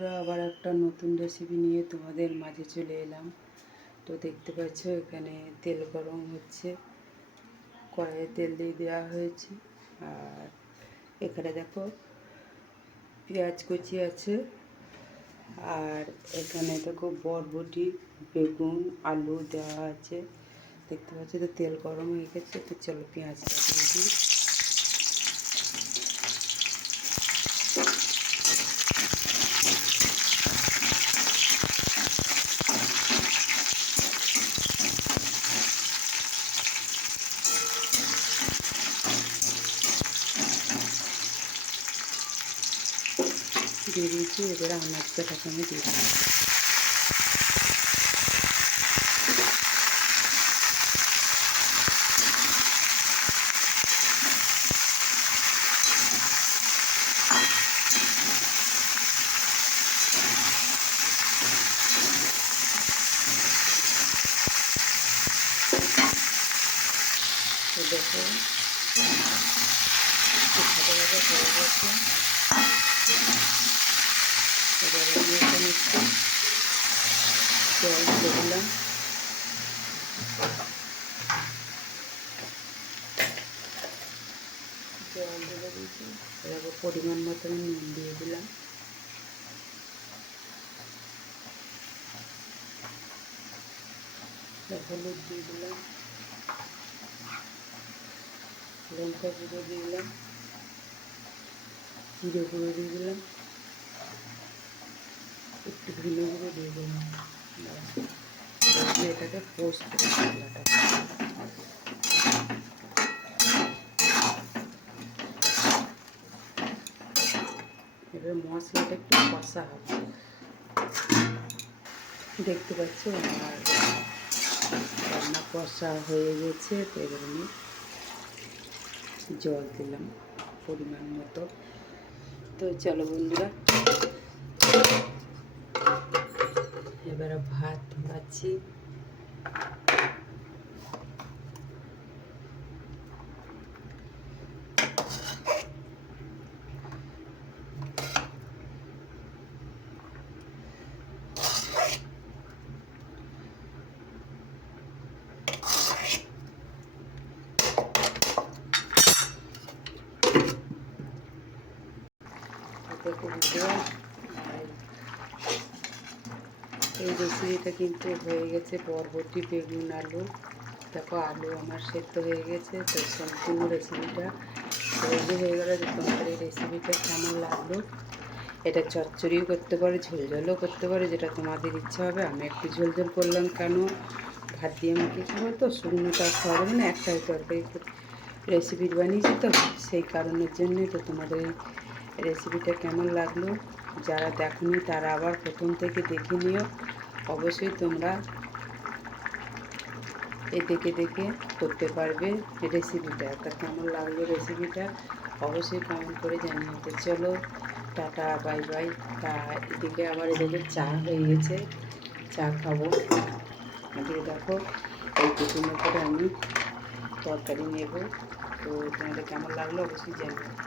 বন্ধুরা, আবার একটা নতুন রেসিপি নিয়ে তোমাদের মাঝে চলে এলাম। তো দেখতে পাচ্ছ এখানে তেল গরম হচ্ছে, কড়াইয়ে তেল দিয়ে দেওয়া হয়েছে। আর এখানে দেখো পেঁয়াজ কুচি আছে, আর এখানে দেখো বরবটি, বেগুন, আলু দেওয়া আছে। দেখতে পাচ্ছ তো তেল গরম হয়ে গেছে। তো চলো পেঁয়াজটা দিয়ে দিই। দিয়ে দিয়েছি, এবার আনাজটাকে আমি দিয়ে দিই। তো দেখো ভালোভাবে হয়ে গেছে। এবার আমি এখানে একটু জল দিয়ে দিলাম। জল দিয়ে দিয়েছি, এবার পরিমাণ মতো নুন দিয়ে দিলাম। হলুদ দিয়ে দিলাম, লঙ্কা গুঁড়ো দিয়ে দিলাম, জিরে গুঁড়ো দিয়ে দিলাম, একটু ধনে গুঁড়ো দিয়ে দিলাম। এটাকে পোস্ট করে মশলাটা এবার মশলাটা একটু কষা হবে। দেখতে পাচ্ছ আমার রান্না কষা হয়ে গেছে। তো এবার আমি জল দিলাম পরিমাণ মতো। তো চলো বন্ধুরা, এবারে ভাত বাড়ছি। এই রেসিপিটা কিন্তু হয়ে গেছে বরবটি, বেগুন, আলু। দেখো আলু আমার সেদ্ধ হয়ে গেছে। তো সম্পূর্ণ রেসিপিটা রেডি হয়ে গেল। যে তোমাদের এই রেসিপিটা কেমন লাগলো, এটা চচ্চড়িও করতে পারো, ঝোলঝোলও করতে পারো, যেটা তোমাদের ইচ্ছা হবে। আমি একটু ঝোলঝোল করলাম, কেন ভাত দিয়ে মাখিয়ে খাবো, তো শুকনোটা খাওয়া যাবে না, একটাই তরকারি রেসিপি বানিয়েছি, তো সেই কারণের জন্যে। তো তোমাদের এই রেসিপিটা কেমন লাগলো, যারা দেখোনি তারা আবার প্রথম থেকে দেখে নিও। অবশ্যই তোমরা দেখে দেখে করতে পারবে রেসিপিটা। তা কেমন লাগলো রেসিপিটা অবশ্যই কমেন্ট করে জানিয়ে। তো চলো টাটা, বাই বাই। তা এদিকে আবার এদিকে চা হয়ে গেছে, চা খাবো। এদিকে দেখো এই টিফিনের করে আমি তরকারি নেব। তো তোমাদের কেমন লাগলো অবশ্যই জানিও।